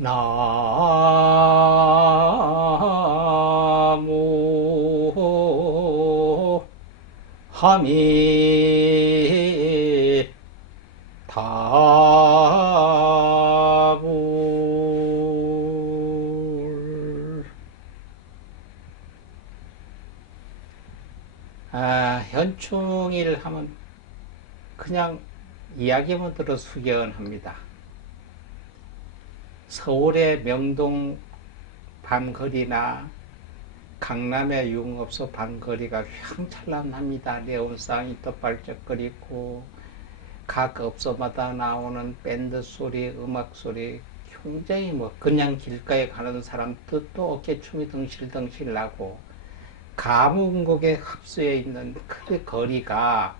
나무 하미 다불. 현충일 하면 그냥 이야기만 들어 숙연합니다. 서울의 명동 밤거리나 강남의 유흥업소 밤거리가 휘황찬란합니다. 네온상이 또 발적거리고 각 업소마다 나오는 밴드 소리, 음악 소리 굉장히 그냥 길가에 가는 사람도 또 어깨춤이 덩실덩실 나고, 가문곡의 흡수에 있는 그 거리가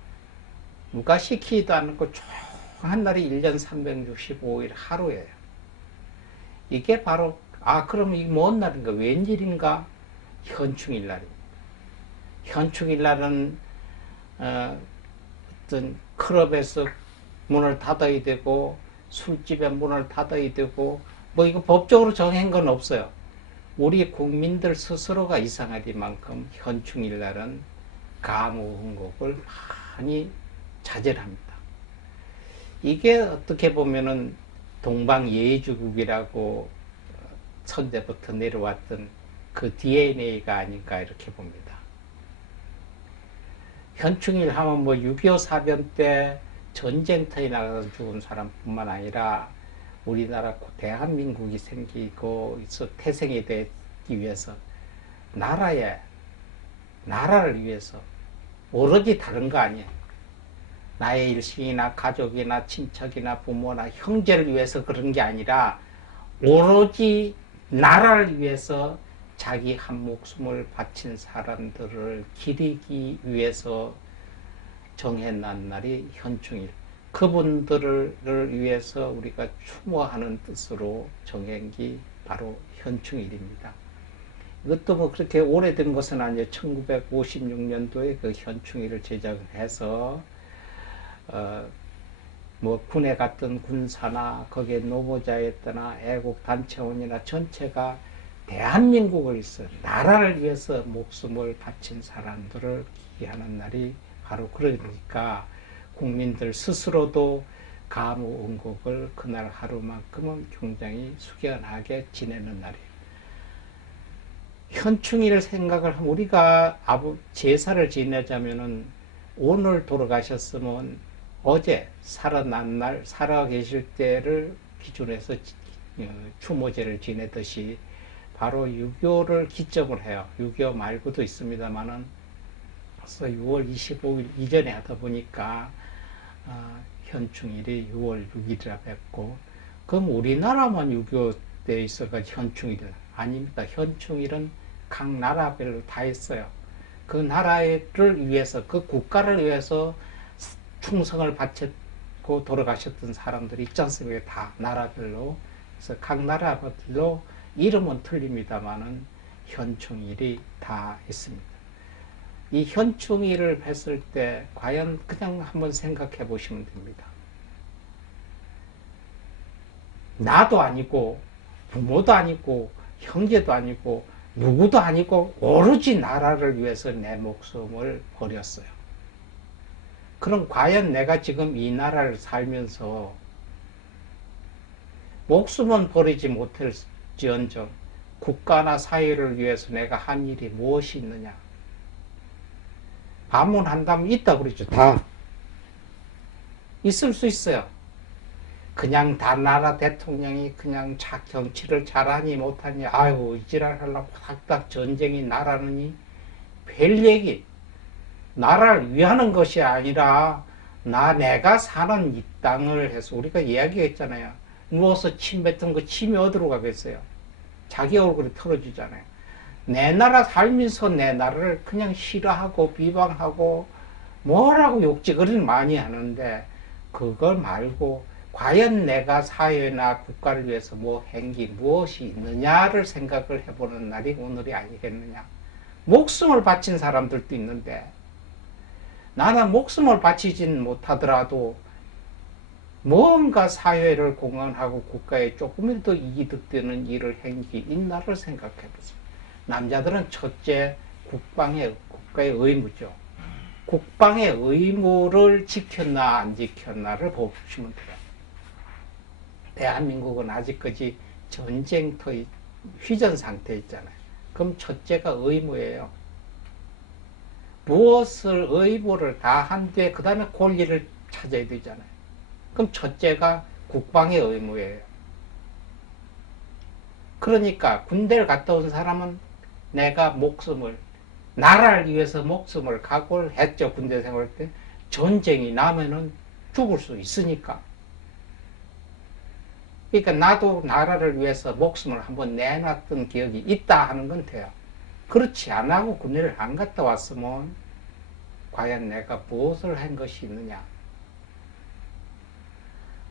누가 시키지도 않고 조용한 날이 1년 365일 하루예요. 이게 바로 그럼 이게 뭔 날인가? 웬일인가? 현충일 날입니다. 현충일 날은 어떤 클럽에서 문을 닫아야 되고 술집에 문을 닫아야 되고 이거 법적으로 정한 건 없어요. 우리 국민들 스스로가 이상하리만큼 현충일 날은 가무흥곡을 많이 자제합니다. 이게 어떻게 보면은 동방예의주국이라고 천대부터 내려왔던 그 DNA가 아닐까 이렇게 봅니다. 현충일 하면 6.25 사변 때 전쟁터에 나가서 죽은 사람뿐만 아니라 우리나라 대한민국이 생기고 태생이 되기 위해서 나라를 위해서 오로지 다른 거 아니에요. 나의 일식이나 가족이나 친척이나 부모나 형제를 위해서 그런 게 아니라 오로지 나라를 위해서 자기 한 목숨을 바친 사람들을 기리기 위해서 정해난 날이 현충일. 그분들을 위해서 우리가 추모하는 뜻으로 정한 게 바로 현충일입니다. 이것도 그렇게 오래된 것은 아니에요. 1956년도에 그 현충일을 제정해서 군에 갔던 군사나 거기에 노보자였거나 애국단체원이나 전체가 대한민국을 위해서 나라를 위해서 목숨을 바친 사람들을 기하는 날이 바로 그러니까 국민들 스스로도 가무응곡을 그날 하루만큼은 굉장히 숙연하게 지내는 날이에요. 현충일 생각을 하면 우리가 제사를 지내자면은 오늘 돌아가셨으면 어제 살아난 날, 살아계실 때를 기준해서 추모제를 지내듯이 바로 6.25를 기점을 해요. 6.25 말고도 있습니다만은 벌써 6월 25일 이전에 하다 보니까 현충일이 6월 6일이라고 했고, 그럼 우리나라만 6.25 때 있어가지고 현충일은 아닙니다. 현충일은 각 나라별로 다 있어요. 그 나라를 위해서, 그 국가를 위해서 충성을 바쳤고 돌아가셨던 사람들이 있지 않습니까? 다 나라별로. 그래서 각 나라별로 이름은 틀립니다만은 현충일이 다 있습니다. 이 현충일을 했을 때 과연 그냥 한번 생각해 보시면 됩니다. 나도 아니고 부모도 아니고 형제도 아니고 누구도 아니고 오로지 나라를 위해서 내 목숨을 버렸어요. 그럼 과연 내가 지금 이 나라를 살면서 목숨은 버리지 못할지언정 국가나 사회를 위해서 내가 한 일이 무엇이 있느냐? 반문한다면 있다 그러죠. 다 있을 수 있어요. 그냥 다 나라 대통령이 그냥 정치를 잘하니 못하니 아유 이지랄 하려고 딱딱 전쟁이 나라느니 별 얘기. 나라를 위하는 것이 아니라 내가 사는 이 땅을 해서 우리가 이야기했잖아요. 누워서 침 뱉은 거 침이 어디로 가겠어요? 자기 얼굴이 털어지잖아요. 내 나라 살면서 내 나라를 그냥 싫어하고 비방하고 뭐라고 욕지거리를 많이 하는데 그걸 말고 과연 내가 사회나 국가를 위해서 행기 무엇이 있느냐를 생각을 해보는 날이 오늘이 아니겠느냐. 목숨을 바친 사람들도 있는데 나는 목숨을 바치진 못하더라도 뭔가 사회를 공헌하고 국가에 조금이라도 이득되는 일을 한 게 있나를 생각해 보세요. 남자들은 첫째, 국방의 국가의 의무죠. 국방의 의무를 지켰나 안 지켰나를 보시면 돼요. 대한민국은 아직까지 전쟁터의 휘전 상태에 있잖아요. 그럼 첫째가 의무예요. 무엇을 의무를 다 한 뒤에 그 다음에 권리를 찾아야 되잖아요. 그럼 첫째가 국방의 의무예요. 그러니까 군대를 갔다 온 사람은 내가 나라를 위해서 목숨을 각오를 했죠. 군대 생활 때. 전쟁이 나면은 죽을 수 있으니까. 그러니까 나도 나라를 위해서 목숨을 한번 내놨던 기억이 있다 하는 건 돼요. 그렇지 안 하고 군대를 안 갔다 왔으면 과연 내가 무엇을 한 것이 있느냐.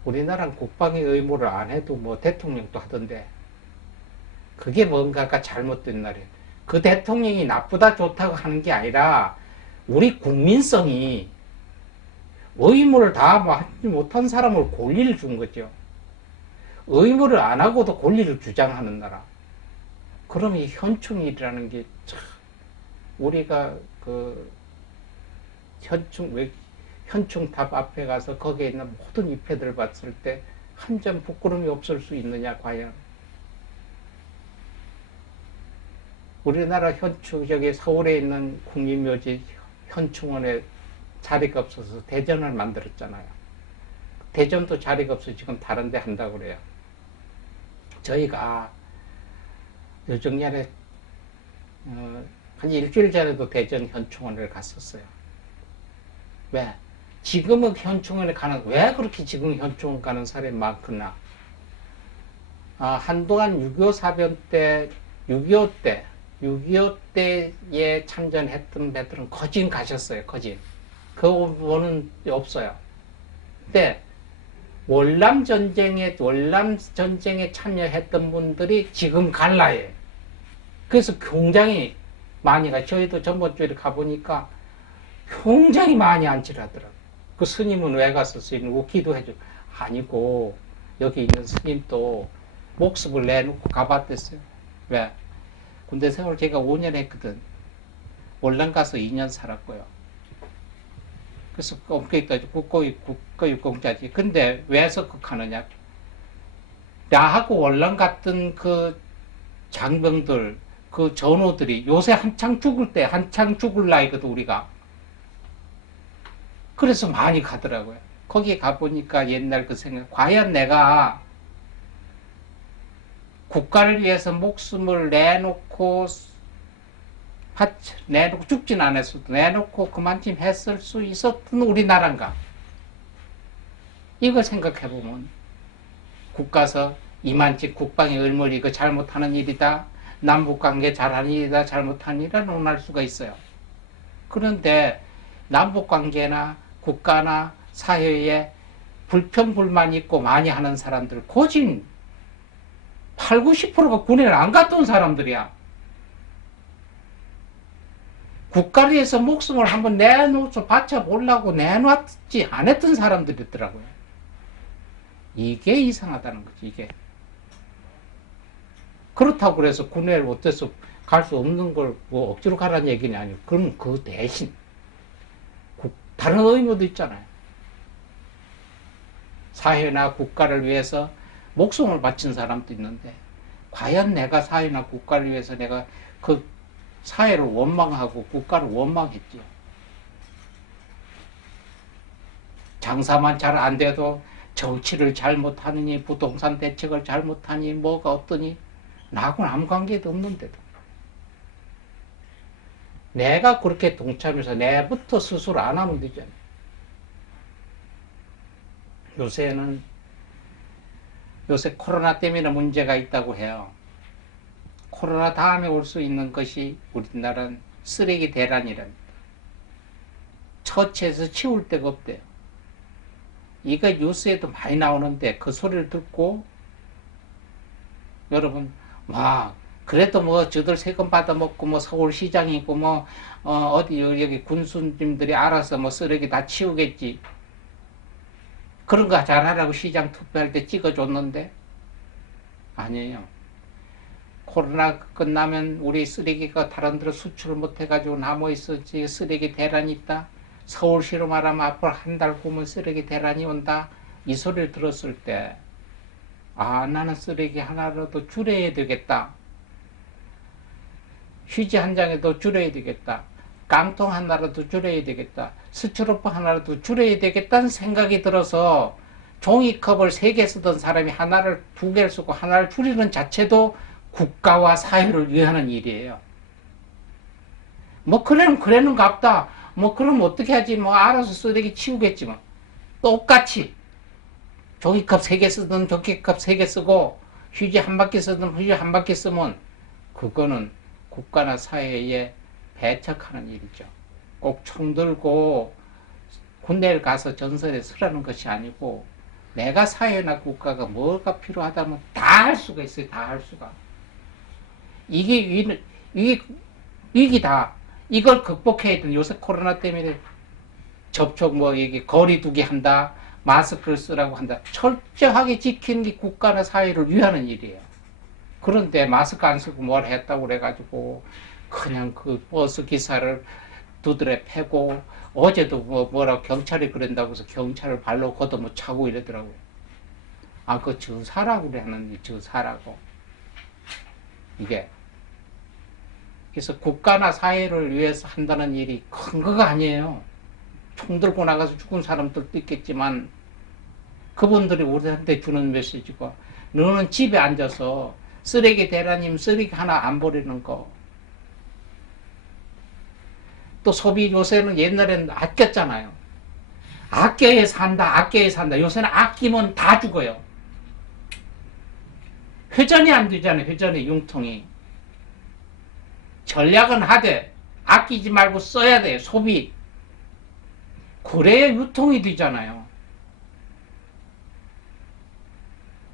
우리나라는 국방의 의무를 안 해도 뭐 대통령도 하던데 그게 뭔가가 잘못된 날이에요. 그 대통령이 나쁘다 좋다고 하는 게 아니라 우리 국민성이 의무를 다 하지 못한 사람을 권리를 준 거죠. 의무를 안 하고도 권리를 주장하는 나라. 그럼 이 현충일이라는 게 참 우리가 그 현충탑 앞에 가서 거기에 있는 모든 잎패들 봤을 때 한 점 부끄러움이 없을 수 있느냐 과연. 우리나라 저기 서울에 있는 국립묘지 현충원에 자리가 없어서 대전을 만들었잖아요. 대전도 자리가 없어서 지금 다른 데 한다고 그래요. 저희가 요정년에 한 일주일 전에도 대전 현충원을 갔었어요. 왜? 지금은 현충원에 왜 그렇게 지금 현충원 가는 사람이 많구나. 한동안 6.25 사변 때, 6.25 때에 참전했던 배들은 거진 가셨어요, 거진. 그거는 없어요. 근데 월남 전쟁에 참여했던 분들이 지금 갈 나이에요. 그래서 굉장히 많이 저희도 전번주에 가보니까 굉장히 많이 안칠하더라고요. 그 스님은 왜 갔어? 스님 누구 기도해주고. 아니고 여기 있는 스님도 목숨을 내놓고 가봤댔어요. 왜? 군대 생활 제가 5년 했거든. 월남 가서 2년 살았고요. 그래서 국가유공자지. 근데 왜 석극하느냐? 나하고 월남 갔던 그 장병들, 그 전우들이 요새 한창 죽을 나이거든, 우리가. 그래서 많이 가더라고요. 거기에 가보니까 옛날 그 생각, 과연 내가 국가를 위해서 목숨을 내놓고 죽진 않았어도 내놓고 그만큼 했을 수 있었던 우리나라인가? 이걸 생각해보면 국가서 이만치 국방의 의무를 이거 잘못하는 일이다. 남북관계 잘하는 일이다. 잘못하는 일이다. 논할 수가 있어요. 그런데 남북관계나 국가나 사회에 불평불만 있고 많이 하는 사람들 거진 8, 90%가 군에를 안 갔다 온 사람들이야. 국가를 위해서 목숨을 한번 내놓고 바쳐보려고 내놨지 않았던 사람들이 있더라고요. 이게 이상하다는 거지, 이게. 그렇다고 그래서 군에를 어때서 갈 수 없는 걸 뭐 억지로 가라는 얘기는 아니고, 그럼 그 대신 다른 의무도 있잖아요. 사회나 국가를 위해서 목숨을 바친 사람도 있는데, 과연 내가 사회나 국가를 위해서 내가 그 사회를 원망하고 국가를 원망했죠. 장사만 잘 안 돼도 정치를 잘못하느니, 부동산 대책을 잘못하니, 뭐가 어떠니, 나하고는 아무 관계도 없는데도. 내가 그렇게 동참해서 내부터 스스로 안 하면 되잖아요. 요새 코로나 때문에 문제가 있다고 해요. 코로나 다음에 올 수 있는 것이 우리나라는 쓰레기 대란이랍니다. 처치해서 치울 데가 없대요. 이거 뉴스에도 많이 나오는데 그 소리를 듣고 여러분 그래도 뭐 저들 세금 받아먹고 뭐 서울시장이고 뭐 어디 여기 군수님들이 알아서 뭐 쓰레기 다 치우겠지. 그런 거 잘하라고 시장 투표할 때 찍어줬는데 아니에요. 코로나 끝나면 우리 쓰레기가 다른 데로 수출을 못해가지고 남아있었지. 쓰레기 대란이 있다. 서울시로 말하면 앞으로 한 달 후면 쓰레기 대란이 온다. 이 소리를 들었을 때 나는 쓰레기 하나라도 줄여야 되겠다. 휴지 한 장에도 줄여야 되겠다. 깡통 하나라도 줄여야 되겠다. 스티로폼 하나라도 줄여야 되겠다는 생각이 들어서 종이컵을 3개 쓰던 사람이 하나를 2개를 쓰고 하나를 줄이는 자체도 국가와 사회를 위하는 일이에요. 뭐 그래는갑다. 뭐 그럼 어떻게 하지? 뭐 알아서 쓰레기 치우겠지 뭐. 똑같이 종이컵 3개 쓰던 종이컵 3개 쓰고 휴지 한 바퀴 쓰던 휴지 한 바퀴 쓰면 그거는 국가나 사회에 배척하는 일이죠. 꼭 총 들고 군대를 가서 전선에 서라는 것이 아니고 내가 사회나 국가가 뭐가 필요하다면 다 할 수가 있어요. 다 할 수가. 이게 위기다. 이걸 극복해야 돼. 요새 코로나 때문에 접촉 이게 거리 두기 한다. 마스크를 쓰라고 한다. 철저하게 지키는 게 국가나 사회를 위하는 일이에요. 그런데 마스크 안 쓰고 뭘 했다고 그래가지고 그냥 그 버스 기사를 두드려 패고 어제도 뭐라고 경찰이 그런다고 해서 경찰을 발로 걷어못 차고 이러더라고요. 그거 저사라고 그러는데 저사라고. 이게 그래서 국가나 사회를 위해서 한다는 일이 큰 거가 아니에요. 총 들고 나가서 죽은 사람들도 있겠지만 그분들이 우리한테 주는 메시지가 너는 집에 앉아서 쓰레기 대라님 쓰레기 하나 안 버리는 거. 또 소비 요새는 옛날에는 아꼈잖아요. 아껴야 산다, 아껴야 산다. 요새는 아끼면 다 죽어요. 회전이 안 되잖아요. 회전이 융통이. 전략은 하되 아끼지 말고 써야 돼요. 소비. 그래야 유통이 되잖아요.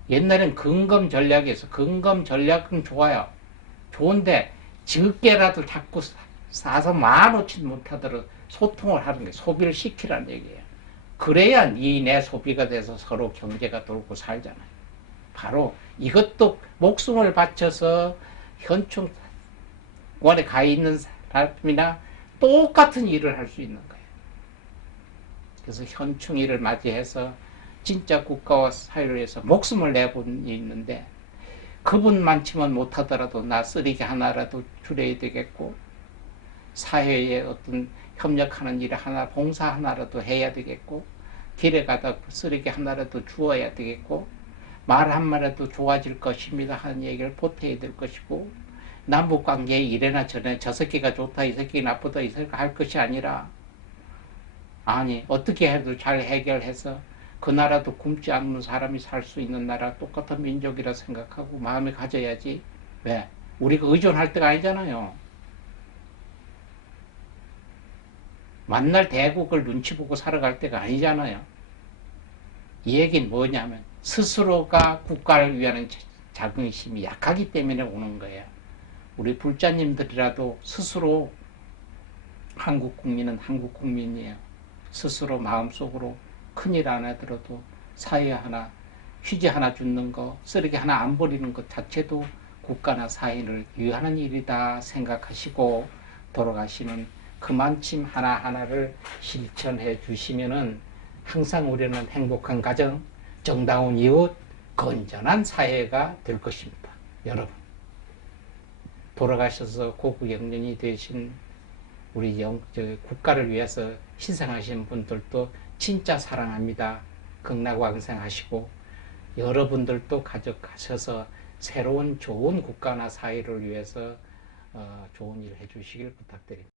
옛날엔 근검 전략에서 근검 전략은 좋아요. 좋은데 적게라도 자꾸 사서 마놓지 못하도록 소통을 하는 게 소비를 시키라는 얘기예요. 그래야 내 소비가 돼서 서로 경제가 돌고 살잖아요. 바로 이것도 목숨을 바쳐서 현충원에 가 있는 사람이나 똑같은 일을 할 수 있는 거예요. 그래서 현충일을 맞이해서 진짜 국가와 사회를 위해서 목숨을 내본 일이 있는데 그분만치면 못하더라도 나 쓰레기 하나라도 줄여야 되겠고 사회에 어떤 협력하는 일을 하나 봉사 하나라도 해야 되겠고 길에 가다 쓰레기 하나라도 주워야 되겠고 말 한마디라도 좋아질 것입니다 하는 얘기를 보태야 될 것이고 남북관계에 이래나 저래 저 새끼가 좋다 이 새끼 나쁘다 이 새끼가 할 것이 아니라 어떻게 해도 잘 해결해서 그 나라도 굶지 않는 사람이 살 수 있는 나라 똑같은 민족이라 생각하고 마음에 가져야지. 왜? 우리가 의존할 때가 아니잖아요. 만날 대국을 눈치 보고 살아갈 때가 아니잖아요. 이 얘기는 뭐냐면 스스로가 국가를 위하는 자긍심이 약하기 때문에 오는 거예요. 우리 불자님들이라도 스스로 한국 국민은 한국 국민이에요. 스스로 마음속으로 큰일 안 하더라도 사회 하나, 휴지 하나 줍는 거, 쓰레기 하나 안 버리는 것 자체도 국가나 사회를 위하는 일이다 생각하시고 돌아가시는 그만침 하나하나를 실천해 주시면은 항상 우리는 행복한 가정, 정다운 이웃, 건전한 사회가 될 것입니다. 여러분, 돌아가셔서 고국영령이 되신 우리 국가를 위해서 희생하신 분들도 진짜 사랑합니다. 극락왕생하시고 여러분들도 가져가셔서 새로운 좋은 국가나 사회를 위해서 좋은 일 해주시길 부탁드립니다.